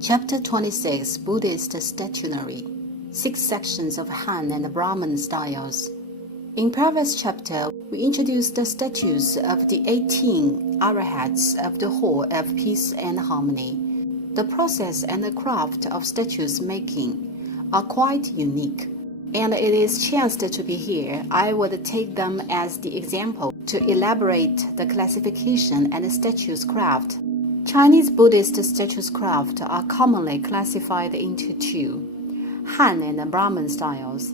Chapter 26, Buddhist Statuary. 6 sections of Han and Brahman styles. In previous chapter, we introduced the statues of the 18 arahats of the Hall of Peace and Harmony. The process and the craft of statues making are quite unique, and it is chanced to be here. I would take them as the example to elaborate the classification and the statues craft. Chinese Buddhist statues craft are commonly classified into 2, Han and Brahman styles.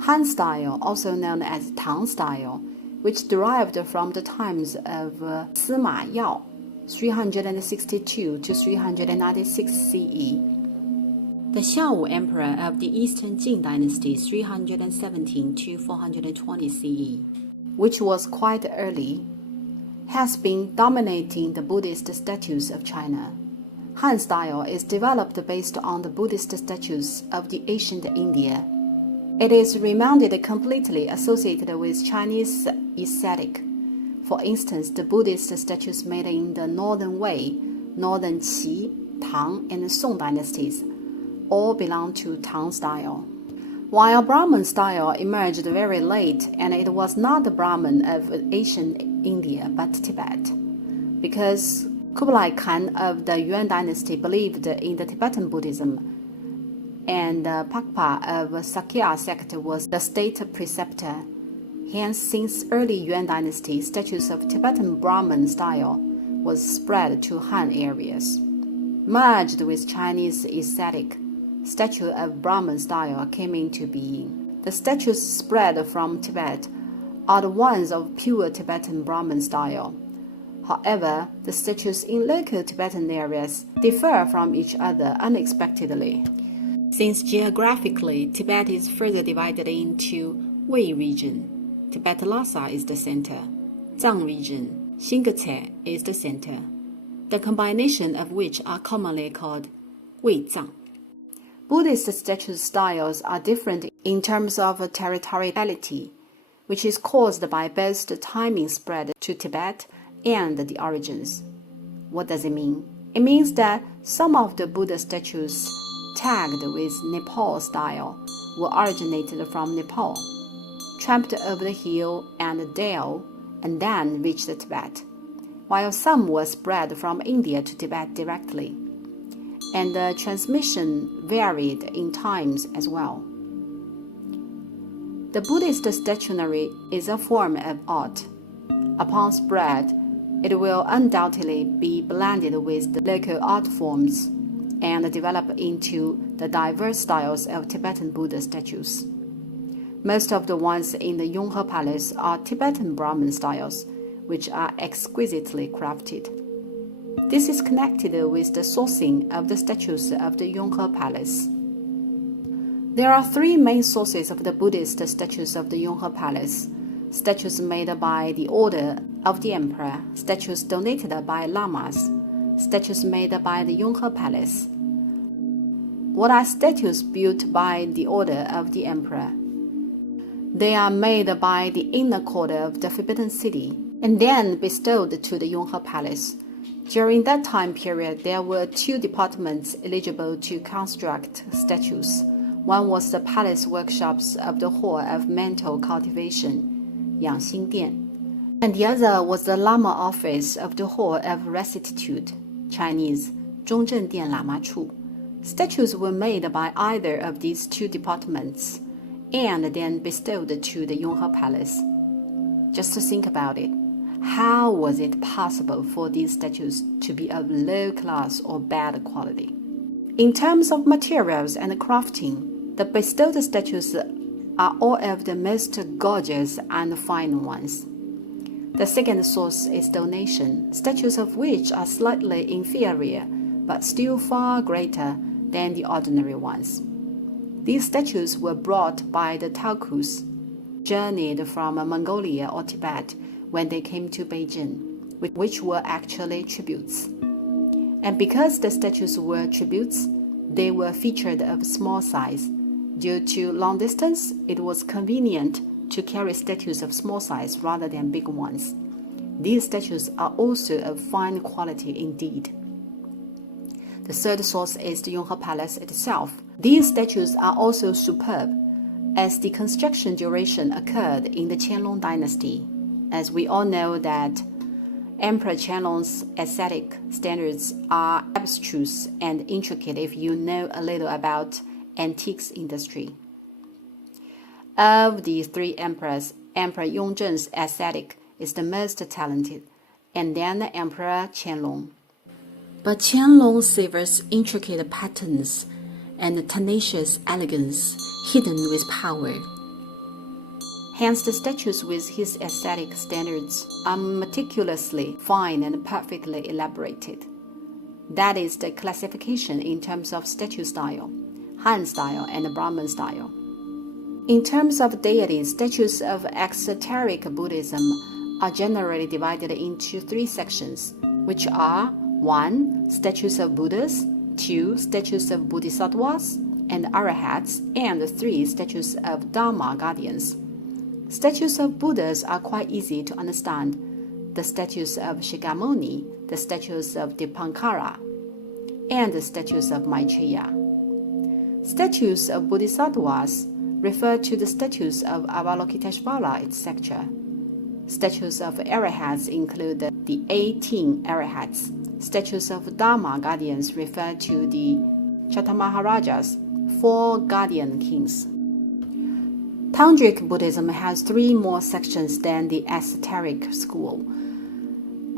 Han style, also known as Tang style, which derived from the times of Sima Yao, 362 to 396 CE. The Xiao Emperor of the Eastern Jin Dynasty, 317 to 420 CE, which was quite early, has been dominating the Buddhist statues of China. Han style is developed based on the Buddhist statues of the ancient India. It is remanded completely associated with Chinese aesthetic. For instance, the Buddhist statues made in the Northern Wei, Northern Qi, Tang, and Song dynasties all belong to Tang style. While Brahman style emerged very late, and it was not the Brahman of ancient India but Tibet, because Kublai Khan of the Yuan dynasty believed in the Tibetan Buddhism, and Pakpa of Sakya sect was the state preceptor. Hence, since early Yuan dynasty, statues of Tibetan Brahman style was spread to Han areas. Merged with Chinese aesthetic, statue of Brahman style came into being. The statues spread from Tibet are the ones of pure Tibetan Brahman style. However, the statues in local Tibetan areas differ from each other unexpectedly. Since geographically, Tibet is further divided into Wei region, Tibet Lhasa is the center, Zhang region, Xingge is the center, the combination of which are commonly called Wei Zhang. Buddhist statue styles are different in terms of territoriality, which is caused by both the timing spread to Tibet and the origins. What does it mean? It means that some of the Buddha statues tagged with Nepal style were originated from Nepal, tramped over the hill and dale, and then reached Tibet, while some were spread from India to Tibet directly, and the transmission varied in times as well. The Buddhist statuary is a form of art. Upon spread, it will undoubtedly be blended with the local art forms and develop into the diverse styles of Tibetan Buddha statues. Most of the ones in the Yonghe Palace are Tibetan Brahman styles, which are exquisitely crafted. This is connected with the sourcing of the statues of the Yonghe Palace. There are 3 main sources of the Buddhist statues of the Yonghe Palace: statues made by the order of the emperor, statues donated by lamas, statues made by the Yonghe Palace. What are statues built by the order of the emperor? They are made by the inner quarter of the Forbidden City and then bestowed to the Yonghe Palace. During that time period, there were 2 departments eligible to construct statues. One was the palace workshops of the Hall of Mental Cultivation, Yangxing Dian, and the other was the Lama office of the Hall of Rectitude, Chinese, Zhongzhen Dian Lama Chu. Statues were made by either of these 2 departments and then bestowed to the Yonghe Palace. Just to think about it. How was it possible for these statues to be of low class or bad quality? In terms of materials and crafting, the bestowed statues are all of the most gorgeous and fine ones. The second source is donation, statues of which are slightly inferior but still far greater than the ordinary ones. These statues were brought by the Tulkus, journeyed from Mongolia or Tibet when they came to Beijing, which were actually tributes. And because the statues were tributes, they were featured of small size. Due to long distance, it was convenient to carry statues of small size rather than big ones. These statues are also of fine quality indeed. The third source is the Yonghe Palace itself. These statues are also superb, as the construction duration occurred in the Qianlong dynasty. As we all know that Emperor Qianlong's aesthetic standards are abstruse and intricate if you know a little about antiques industry. Of the three emperors, Emperor Yongzheng's aesthetic is the most talented, and then Emperor Qianlong. But Qianlong savors intricate patterns and tenacious elegance hidden with power. Hence, the statues with his aesthetic standards are meticulously fine and perfectly elaborated. That is the classification in terms of statue style, Han style and Brahmin style. In terms of deities, statues of exoteric Buddhism are generally divided into three sections, which are 1. Statues of Buddhas, 2. Statues of Bodhisattvas and Arahats, and 3. Statues of Dharma guardians. Statues of Buddhas are quite easy to understand. The statues of Shakyamuni, the statues of Dipankara, and the statues of Maitreya. Statues of Bodhisattvas refer to the statues of Avalokiteshvara, etc. Statues of Arahats include the 18 Arahats. Statues of Dharma guardians refer to the Chatamaharajas, 4 guardian kings. Tantric Buddhism has 3 more sections than the esoteric school.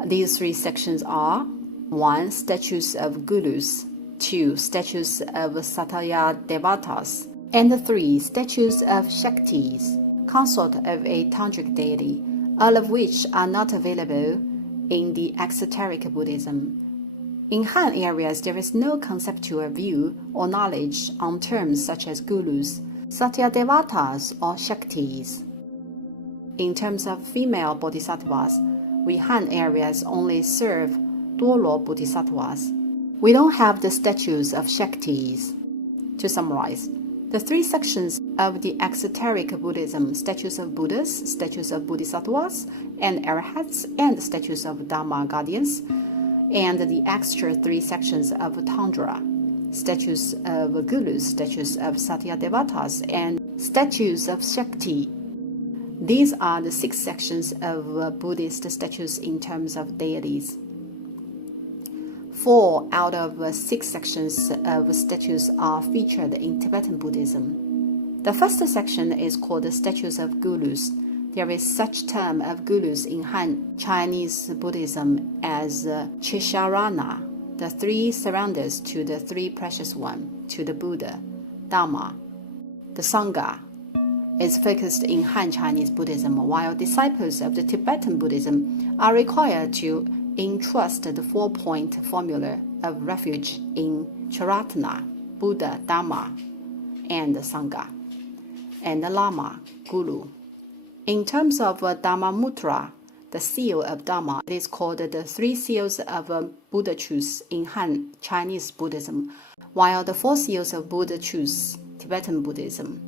These 3 sections are 1. Statues of Gurus, 2. Statues of Satya Devatas, and 3. Statues of Shaktis, consort of a tantric deity, all of which are not available in the exoteric Buddhism. In Han areas, there is no conceptual view or knowledge on terms such as gurus, Satyadevatas, or Shaktis. In terms of female bodhisattvas, we Han areas only serve Dolo bodhisattvas. We don't have the statues of Shaktis. To summarize, the 3 sections of the exoteric Buddhism, statues of Buddhas, statues of Bodhisattvas and Arahats, and statues of Dharma guardians, and the extra 3 sections of Tantra, statues of Gurus, statues of Satyadevatas, and statues of Shakti. These are the 6 sections of Buddhist statues in terms of deities. 4 out of 6 sections of statues are featured in Tibetan Buddhism. The first section is called the statues of Gurus. There is such term of Gurus in Han Chinese Buddhism as Chisharana, the 3 surrenders to the 3 precious one, to the Buddha, Dharma. The Sangha is focused in Han Chinese Buddhism, while disciples of the Tibetan Buddhism are required to entrust the 4-point formula of refuge in Charatana, Buddha, Dharma, and Sangha, and the Lama, Guru. In terms of Dharma Mutra, the seal of Dharma, it is called the 3 seals of Buddha truth in Han Chinese Buddhism, while the 4 seals of Buddha truth, Tibetan Buddhism.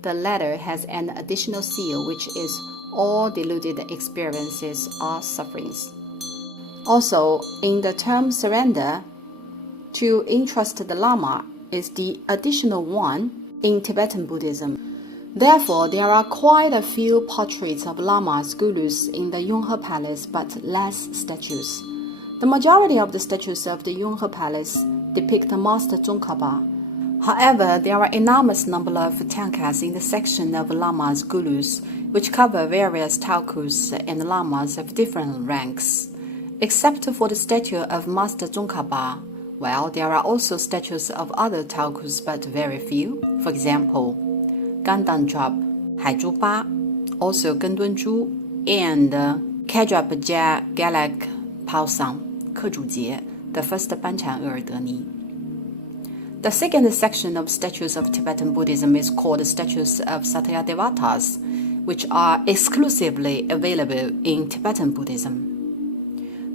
The latter has an additional seal, which is all deluded experiences or sufferings. Also, in the term surrender, to entrust the Lama is the additional one in Tibetan Buddhism. Therefore, there are quite a few portraits of lamas, gurus in the Yonghe Palace, but less statues. The majority of the statues of the Yonghe Palace depict Master Tsongkhapa. However, there are enormous number of tankas in the section of lamas, gurus, which cover various talkus and lamas of different ranks. Except for the statue of Master Tsongkhapa, well, there are also statues of other talkus, but very few. For example, Gandanjab, Haizhuba, also Gendunzhu, and Kadrab Jia Galak Paosang, Kejujie, the first Banchan Erdeni. The second section of statues of Tibetan Buddhism is called statues of Satyadevatas, which are exclusively available in Tibetan Buddhism.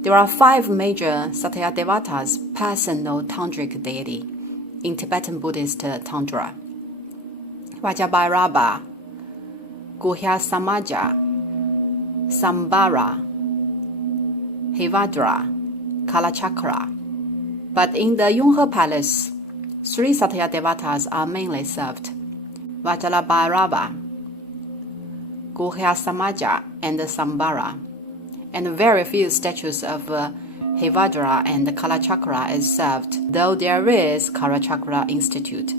There are 5 major Satyadevatas, personal tantric deity, in Tibetan Buddhist Tantra: Vajrabhairabha, Guhya Samaja, Sambara, Hivadra, Kalachakra, But in the Yonghe Palace, 3 Satya Devatas are mainly served: Vajrabhairava, Guhyasamaja, and Sambara, and very few statues of Hevajra and Kalachakra is served, though there is Kalachakra Institute.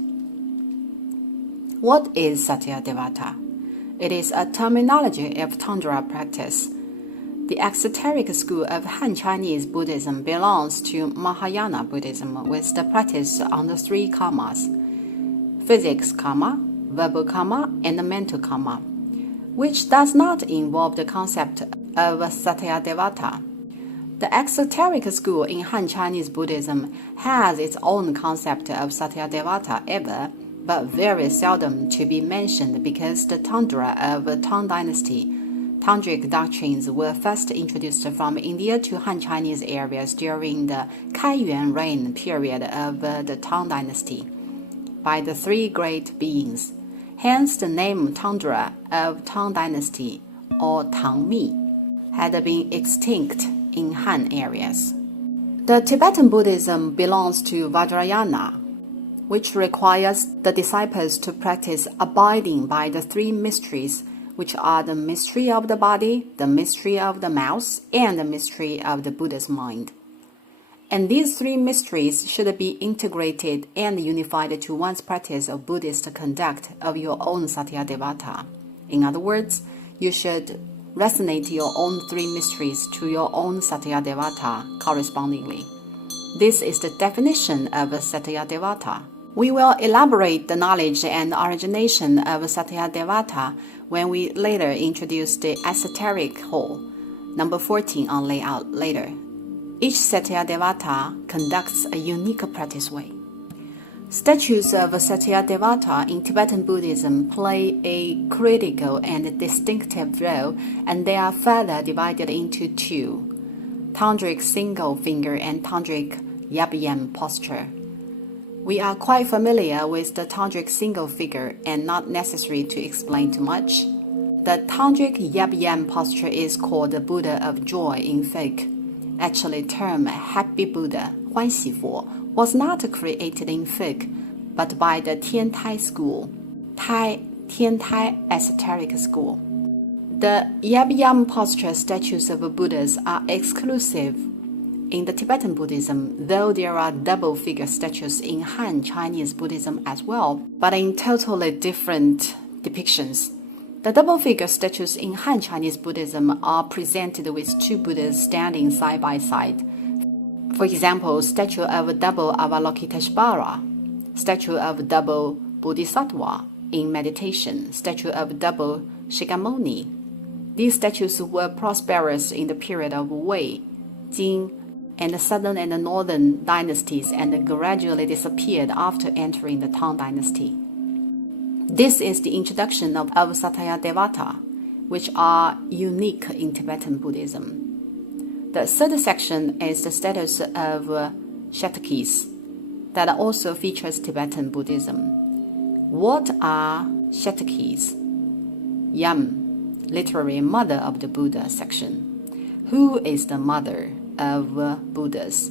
What is Satya Devata? It is a terminology of Tantra practice. The exoteric school of Han Chinese Buddhism belongs to Mahayana Buddhism with the practice on the 3 karmas: physics karma, verbal karma, and mental karma, which does not involve the concept of Satya Devata. The exoteric school in Han Chinese Buddhism has its own concept of Satya Devata ever, but very seldom to be mentioned because the Tantra of Tang Dynasty, Tantric doctrines were first introduced from India to Han Chinese areas during the Kaiyuan reign period of the Tang Dynasty by the 3 great beings. Hence the name Tantra of Tang Dynasty, or Tangmi, had been extinct in Han areas. The Tibetan Buddhism belongs to Vajrayana, which requires the disciples to practice abiding by the 3 mysteries, which are the mystery of the body, the mystery of the mouth, and the mystery of the Buddha's mind. And these 3 mysteries should be integrated and unified to one's practice of Buddhist conduct of your own Satya Devata. In other words, you should resonate your own 3 mysteries to your own Satya Devata correspondingly. This is the definition of Satya Devata. We will elaborate the knowledge and origination of Satya Devata when we later introduce the esoteric hall, number 14 on layout later. Each Satya Devata conducts a unique practice way. Statues of Satya Devata in Tibetan Buddhism play a critical and distinctive role, and they are further divided into 2: Tantric single finger and Tantric Yab-yam posture. We are quite familiar with the Tantric single figure and not necessary to explain too much. The Tantric Yab-yam posture is called the Buddha of joy in Fake. Actually, term Happy Buddha, 欢喜佛, was not created in Fake, but by the Tian Tai school, Tian Tai esoteric school. The Yab-yam posture statues of Buddhas are exclusive in the Tibetan Buddhism, though there are double figure statues in Han Chinese Buddhism as well, but in totally different depictions. The double figure statues in Han Chinese Buddhism are presented with 2 Buddhas standing side by side. For example, statue of double Avalokiteshvara, statue of double Bodhisattva in meditation, statue of double Shakyamuni. These statues were prosperous in the period of Wei, Jin, and the southern and the northern dynasties, and gradually disappeared after entering the Tang Dynasty. This is the introduction of Satya Devata, which are unique in Tibetan Buddhism. The 3rd section is the status of Shatkis, that also features Tibetan Buddhism. What are Shatkis? Yam, literally mother of the Buddha section. Who is the mother of Buddhas?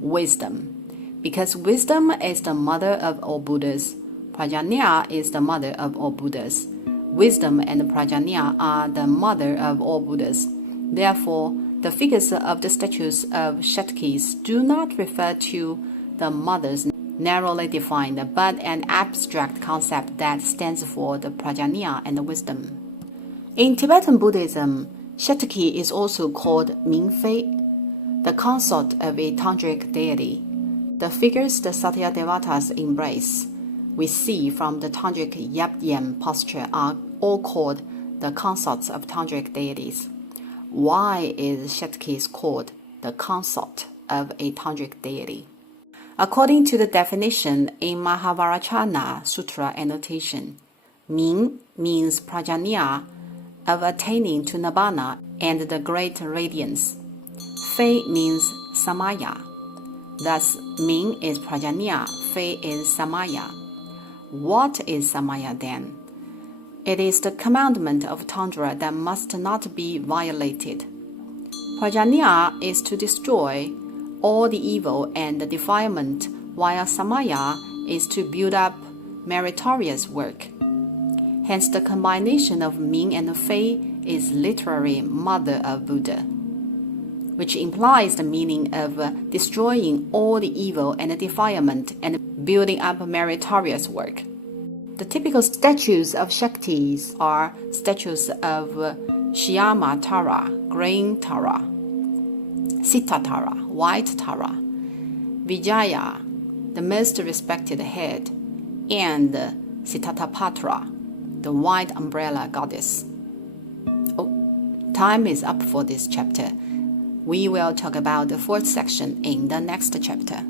Wisdom. Because wisdom is the mother of all Buddhas, Prajna is the mother of all Buddhas. Wisdom and Prajna are the mother of all Buddhas. Therefore, the figures of the statues of Shatkis do not refer to the mothers narrowly defined, but an abstract concept that stands for the Prajna and the wisdom. In Tibetan Buddhism, Shatki is also called Mingfei, the consort of a tantric deity. The figures the Satya Devatas embrace, we see from the tantric Yab-yam posture, are all called the consorts of tantric deities. Why is Shatkis called the consort of a tantric deity? According to the definition in Mahavarachana Sutra annotation, Ming means prajna of attaining to Nibbana and the great radiance. Fei means samaya. Thus, Ming is prajna, Fei is samaya. What is samaya then? It is the commandment of Tantra that must not be violated. Prajna is to destroy all the evil and the defilement, while Samaya is to build up meritorious work. Hence, the combination of Ming and Fei is literally mother of Buddha, which implies the meaning of destroying all the evil and the defilement and building up meritorious work. The typical statues of Shaktis are statues of Shyama Tara, green Tara, Sita Tara, white Tara, Vijaya, the most respected head, and Sitatapatra, the white umbrella goddess. Time is up for this chapter. We will talk about the fourth section in the next chapter.